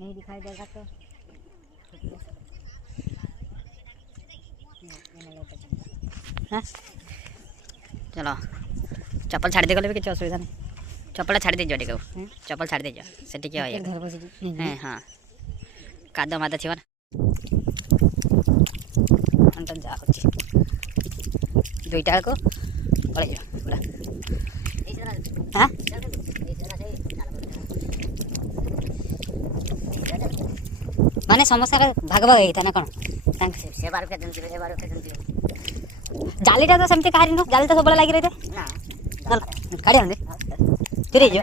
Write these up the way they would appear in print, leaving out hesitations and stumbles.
नहीं दिखाई देगा तो हाँ चलो चप्पल छाड़ी देगले भी किसी असुविधा नहीं चप्पल छाड़ी दीजिए टे चप्पल छाड़ी दीजिए से टिके हाँ हाँ काद माद थी ना जा दुईटा को पड़े पूरा हाँ माने समस्या भाग भाग होता ना कौन जालीटा तो सेमती कहारी नु जाली तो सब लगी रही थे काढ़ी आंदे फिर जो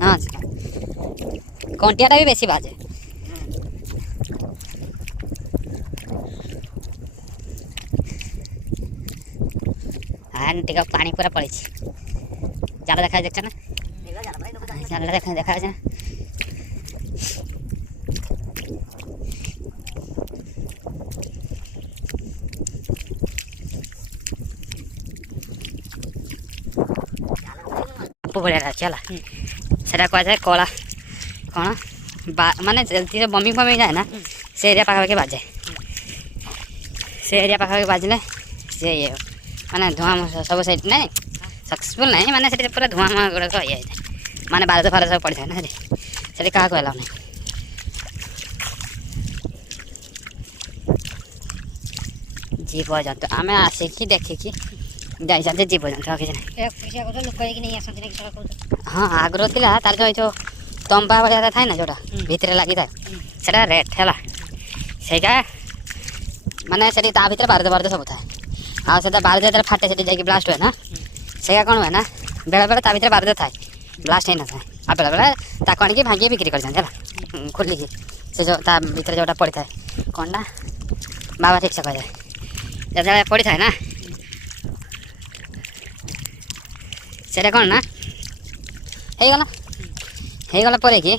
हाँ कंटियाटा भी बेसी बाजे हाँ टिका पानी पूरा पड़ी जाला देखा देख ना जाला देखा देखा बढ़िया चला से कह कला कौन माने बमिंग फमिंग जाए ना से एरिया पाखापाखि बाजे से एरिया पाखापाखि बाजिले से ये माने धुआं सब से ना सक्सेसफुल नहीं माने से पूरा धुआं गुड़ाक ये माने बारद फारद सब पड़ी था ना से क्या कहला नहीं जीव जंतु आम आसिकी देखिकी जाते जीव जंतु किसी हाँ आग्रह था तार जो तंबा भाया थाए ना जोटा भितर लगी था से रेट है सेटा माने से भर बारद बारद सब थाए आ बारद जो फाटे से जाकि ब्लास्ट हुए ना से कौन हुए ना बेले बेले ता भर बारद थाए ब्लास्ट ही ना था आ बेले बेले ताको आनिक भांगी बिक्री कर खोलिकी से जो ता भर जोटा पड़ी था कौन ना बाबा ठीक से कहे जो पड़ी था ना से कौन ना हो गला पर कि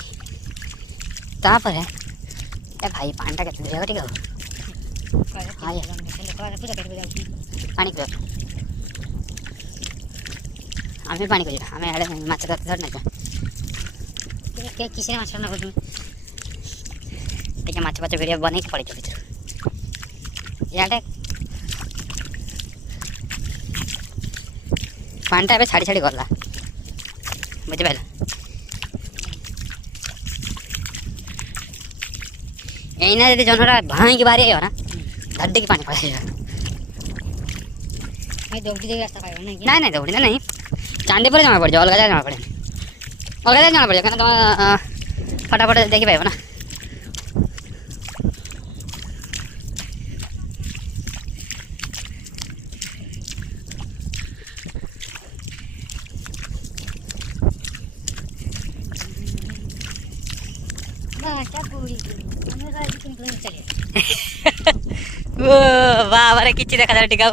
तापर ए भाई पानी के दूर टे पानी पियो आम पानी खोज आम आड़े माछ धर ना किसी माछ ना खोज टे माछ फाच भिडियो बन पड़े भर इे पानीटा ए छाड़ी छाड़ी गला बुझिपार यहीना यदि जनटा भाई की बारी ना धड्डे की पानी पड़ा ना ना दौड़ी ना नहीं चांदीपुर जमा पड़ जाए अलग जमा पड़े अलग जमा पड़ जाए तुम फटाफट देखी पाइब ना बाबा किसी देखा टिका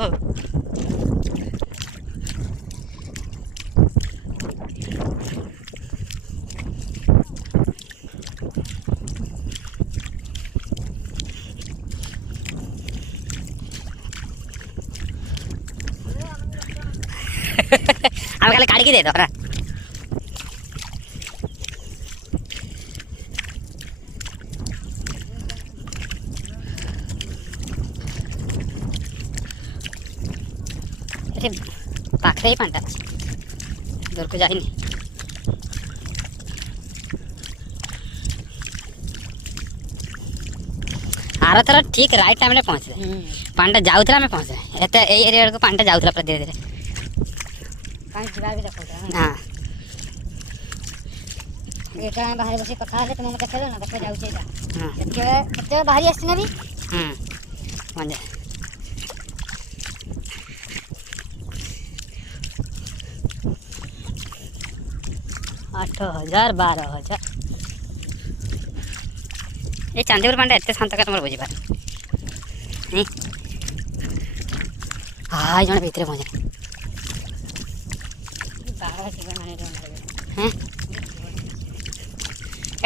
आम खाली काढ़ी दे दो ना पाखे ही पाटा दूर को जाए आर थर ठीक राइट टाइम पहुँचले पानी जाऊला आम पहुँचले एत एरिया को पानी जाऊला पूरा धीरे धीरे हाँ बाहर बस कथा तुम देख ना देख जाऊँ बाहरी आसना भी मंजे 8,000 12,000 ये चांदीपुर पांडा एत शांत का तुम बुझीपार नहीं हाँ जन भितर पहुँचे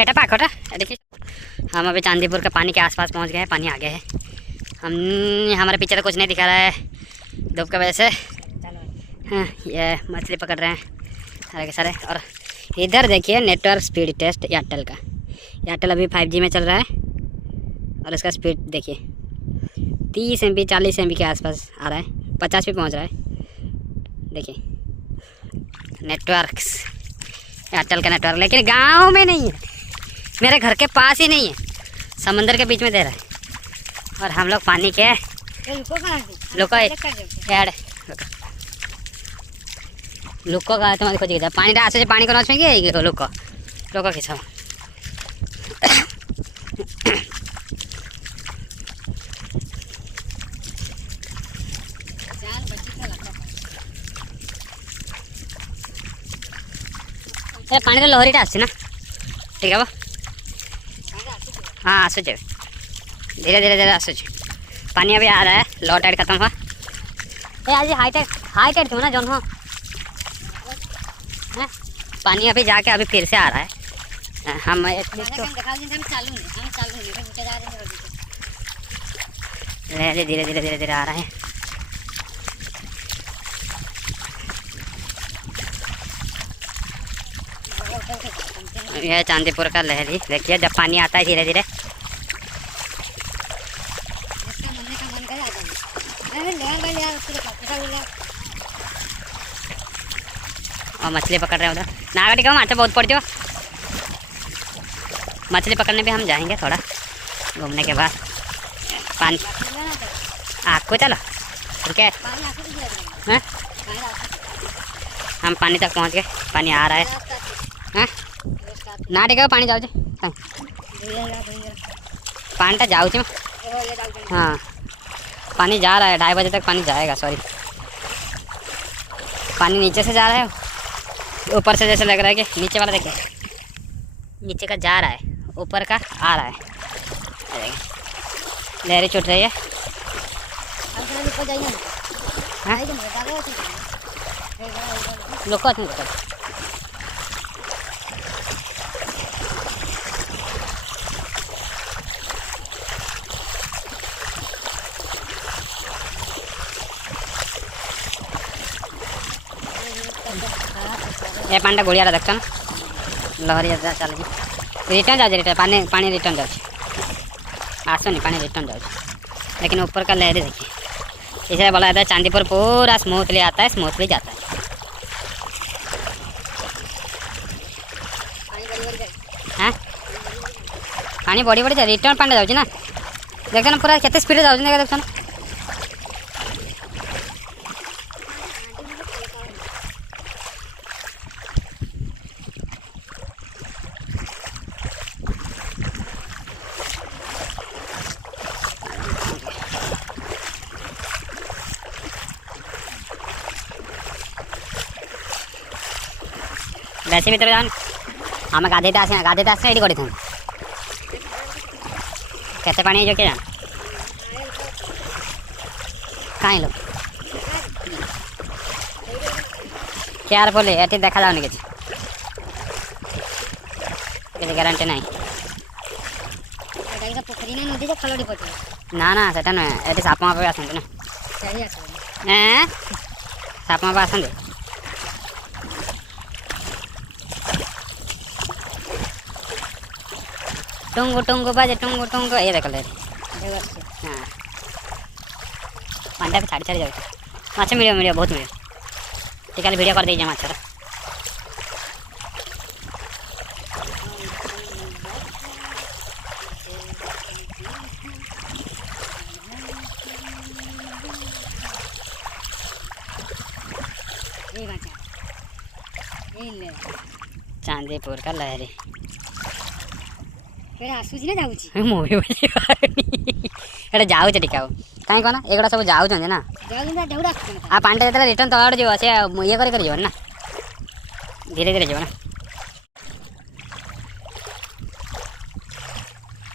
एटा पाखटा देखिए हम अभी चांदीपुर का पानी के आसपास पहुँच गए हैं पानी आगे है हम हमारे पीछे तो कुछ नहीं दिखा रहा है धूप की वजह से। हाँ, ये मछली पकड़ रहे हैं सारे के सारे। और इधर देखिए नेटवर्क स्पीड टेस्ट एयरटेल का। एयरटेल अभी 5G में चल रहा है और इसका स्पीड देखिए 30 MB 40 MB के आसपास आ रहा है, 50 पे पहुंच रहा है। देखिए नेटवर्क्स एयरटेल का नेटवर्क, लेकिन गांव में नहीं है, मेरे घर के पास ही नहीं है, समंदर के बीच में दे रहा है। और हम लोग पानी के लुको का तुम्हारे खोज गया पानी आसे पानी को नचमेंगे लुको लोको खिंचाओ। पानी तो लहरीटा आसना ठीक है हाँ आसुचे धीरे धीरे धीरे आसुचे पानी अभी आ रहा है। लो टाइड खत्म हुआ आज हाई टाइड क्यों ना जौन हो पानी अभी जाके अभी फिर से आ रहा है। हम धीरे धीरे धीरे धीरे आ रहा है। यह चांदीपुर का लहरी देखिए जब पानी आता है धीरे धीरे और मछली पकड़ रहे हैं उधर नागड़ी का मारते बहुत पड़ती हो। मछली पकड़ने भी हम जाएंगे थोड़ा घूमने के बाद पानी आपको चलो ठीक है। हम पानी तक पहुंच गए, पानी आ रहा है। ना ठीक है पानी जाऊ पानी तो जाऊ हाँ पानी जा रहा है 2:30 बजे तक पानी जाएगा। सॉरी पानी नीचे से जा रहा है ऊपर से जैसे लग रहा है कि नीचे वाला देखिए नीचे का जा रहा है ऊपर का आ रहा है। लहरें छूट रही है। लोग ये पानी गुड़िया देख लहरी चल रिटर्न जाऊँ रिटर्न पानी पानी रिटर्न जाऊँ आसुनी पानी रिटर्न जाऊँ लेकिन ऊपर का लहरी देखिए। इसलिए बोला जाता है चांदीपुर पूरा स्मूथली आता है स्मूथली जाता है। हाँ पानी बड़ी बड़ी रिटर्न पानी जाऊँ ना देख ना पूरा केते स्पीड जाऊँ देख ना वैसे भी तो आम गाधे आसना ये कर कैसे पानी जो क्या कहीं लोग केयरफुल ये देखा जाऊनी किसी ग्यारंटी ना ना ना सेटा नुहे ये साप माप आसते ना साप माप आसते टुंगु टुंगु बाजे टुंगु टुंगु ये देख ले हाँ पांडा भी छाड़ी छाड़ी जाए माछ मिले मिले बहुत मिले ठीक है वीडियो कर दीजिए माछ चांदीपुर का लहरी मुझे जाऊँ टिका कहीं कौन एगुड़ा सब जाऊँ ना आ पानी जो रिटर्न तलाड़ जो से ये कर ना धीरे धीरे जो ना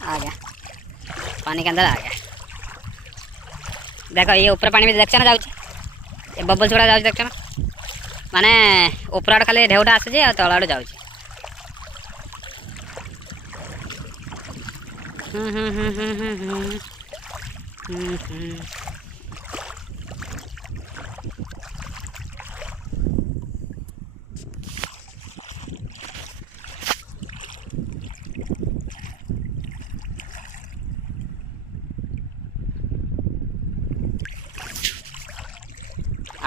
आ गया पानी के अंदर आ गया। देखो ये ऊपर पानी में देख ना जाऊँ बबल छोड़ा जाऊँ देख ना माने ऊपर आड़ खाली ढेउटा आसूँ और तल आड़ जाऊँ हम्म।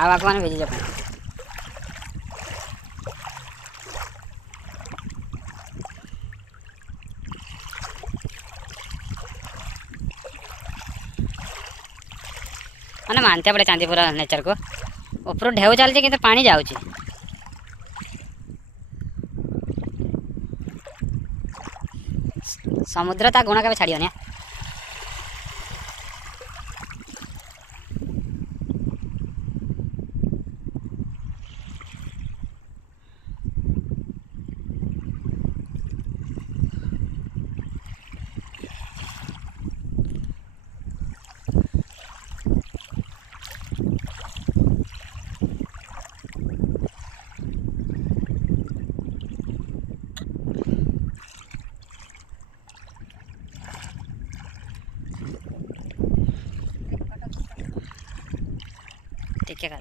आवाक भेजी जा मैंने मानते पड़े चांदीपुर नेचर को ऊपर ढेउ चलती कि पानी जाऊँगी समुद्र ता गुण के छाड़ियोनी ठीक है।